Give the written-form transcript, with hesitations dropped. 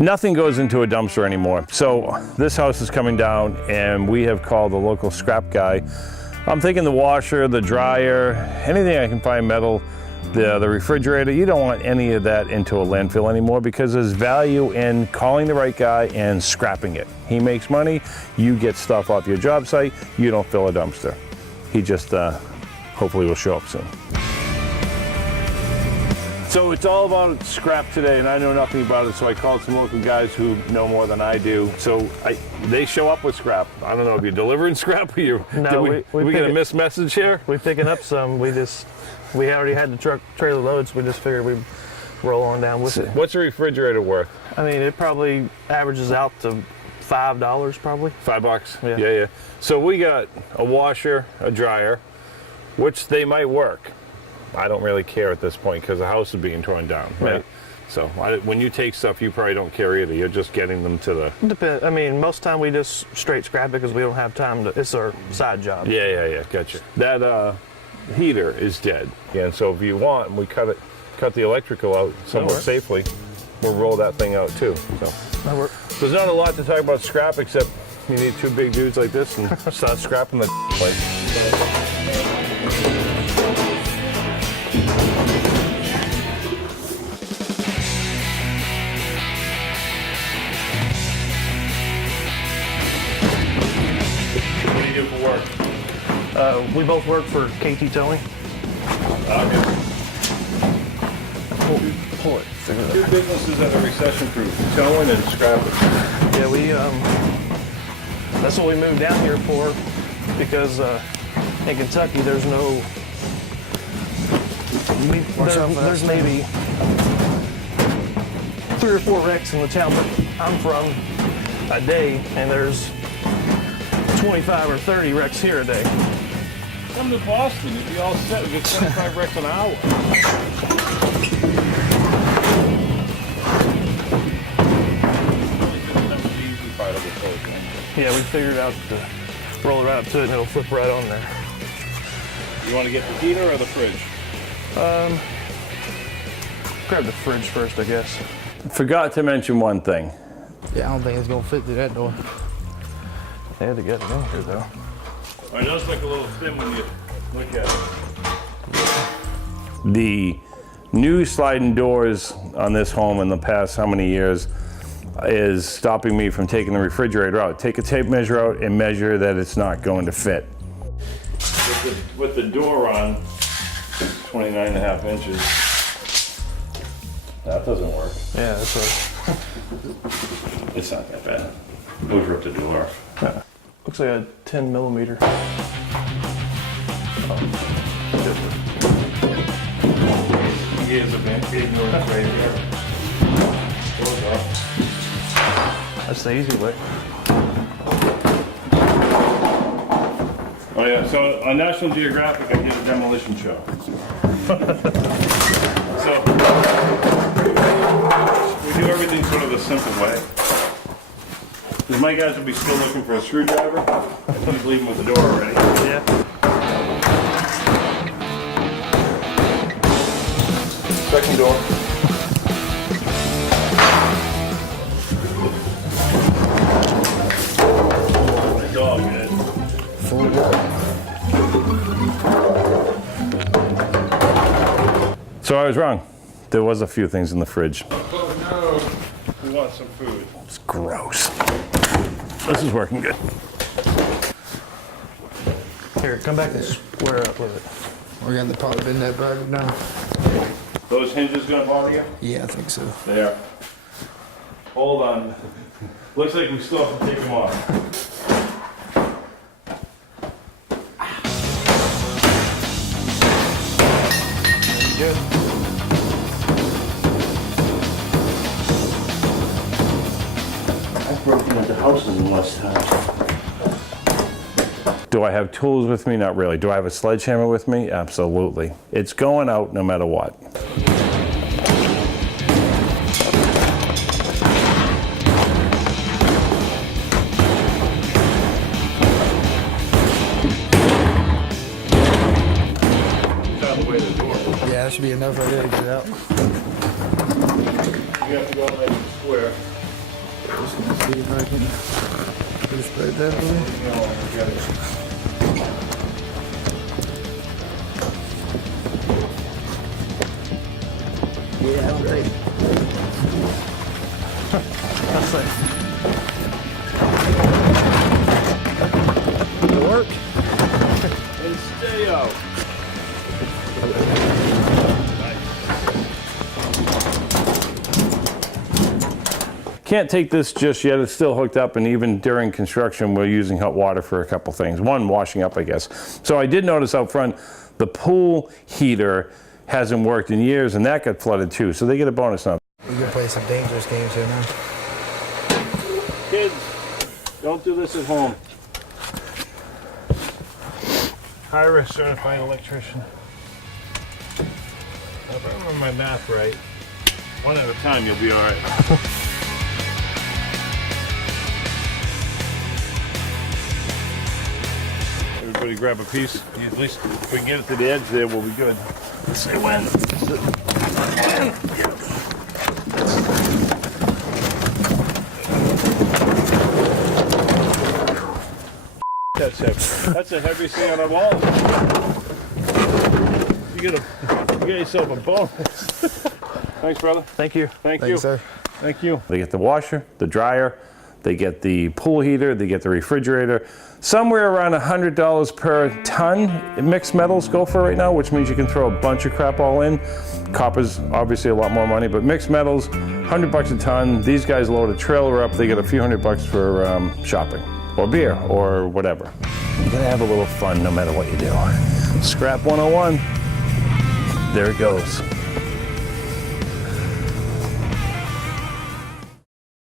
Nothing goes into a dumpster anymore. So this house is coming down and we have called the local scrap guy. I'm thinking the washer, the dryer, anything I can find metal, the refrigerator. You don't want any of that into a landfill anymore because there's value in calling the right guy and scrapping it. He makes money, you get stuff off your job site, you don't fill a dumpster. He just hopefully will show up soon. So it's all about scrap today, and I know nothing about it, so I called some local guys who know more than I do. So they show up with scrap. I don't know if you're delivering scrap or you. No, we get a missed message here? We're picking up some. We already had the truck trailer loads. We just figured we'd roll on down with it. What's a refrigerator worth? I mean, it probably averages out to $5 probably. $5? Yeah. Yeah. So we got a washer, a dryer, which they might work. I don't really care at this point because the house is being torn down, right? Yeah. So when you take stuff, you probably don't care either. You're just getting them to the... Depends. I mean, most time we just straight scrap it because we don't have time to... It's our side job. Yeah. Gotcha. That heater is dead. And so if you want, we cut the electrical out somewhat safely. We'll roll that thing out too. So that works. There's not a lot to talk about scrap except you need two big dudes like this and start scrapping the place. We both work for KT Towing. Okay. Pull it. Two businesses that are recession-proof, towing and scrapping. Yeah, that's what we moved down here for, because in Kentucky there's no. There's maybe 3 or 4 wrecks in the town that I'm from a day, and there's 25 or 30 wrecks here a day. Come to Boston, you'd be all set. We get 25 wrecks an hour. Yeah, we figured out to roll it right up to it and it'll flip right on there. You want to get the heater or the fridge? Grab the fridge first, I guess. Forgot to mention one thing. Yeah, I don't think it's gonna fit through that door. They had to get it in here though. It does look a little thin when you look at it. The new sliding doors on this home in the past how many years is stopping me from taking the refrigerator out. Take a tape measure out and measure that it's not going to fit. With the door on, 29.5 inches. That doesn't work. Yeah, that's right. It's not that bad. We'll rip the door off. Yeah. Looks like a 10 millimeter. Here's a big door right here. Doors off. That's the easy way. Oh yeah, so on National Geographic I did a demolition show. So we do everything sort of the simple way. Because my guys will be still looking for a screwdriver. Please leave them with the door already. Yeah. Second door. My dog, man. So I was wrong. There was a few things in the fridge. Oh no, we want some food. It's gross. This is working good. Here, come back and square up with it. We got the pot in that bag now. Those hinges gonna bother you? Yeah, I think so. They are. Hold on. Looks like we still have to take them off. Good. I've broken into houses in less time. Do I have tools with me? Not really. Do I have a sledgehammer with me? Absolutely. It's going out no matter what. Yeah, that should be enough right there to get it out. You have to go like square. See if I can just spread that away. Yeah, I don't think. That's it. It'll work. And stay out. Can't take this just yet, it's still hooked up, and even during construction we're using hot water for a couple things. One, washing up, I guess. So I did notice out front the pool heater hasn't worked in years, and that got flooded too, so they get a bonus now. We can play some dangerous games here now. Kids, don't do this at home. High-risk certified electrician. If I remember my math right, one at a time you'll be all right. Everybody grab a piece. At least if we can get it to the edge there, we'll be good. Let's say when. That's heavy. That's a heavy thing on a wall. You get yourself a bonus. Thanks, brother. Thank you. Thank Thanks, you. sir. Thank you. They get the washer, the dryer, they get the pool heater, they get the refrigerator. Somewhere around $100 per ton mixed metals go for right now, which means you can throw a bunch of crap all in. Copper's obviously a lot more money, but mixed metals, $100 a ton. These guys load a trailer up, they get a few $100 for shopping, or beer, or whatever. You're gonna have a little fun no matter what you do. Scrap 101, there it goes.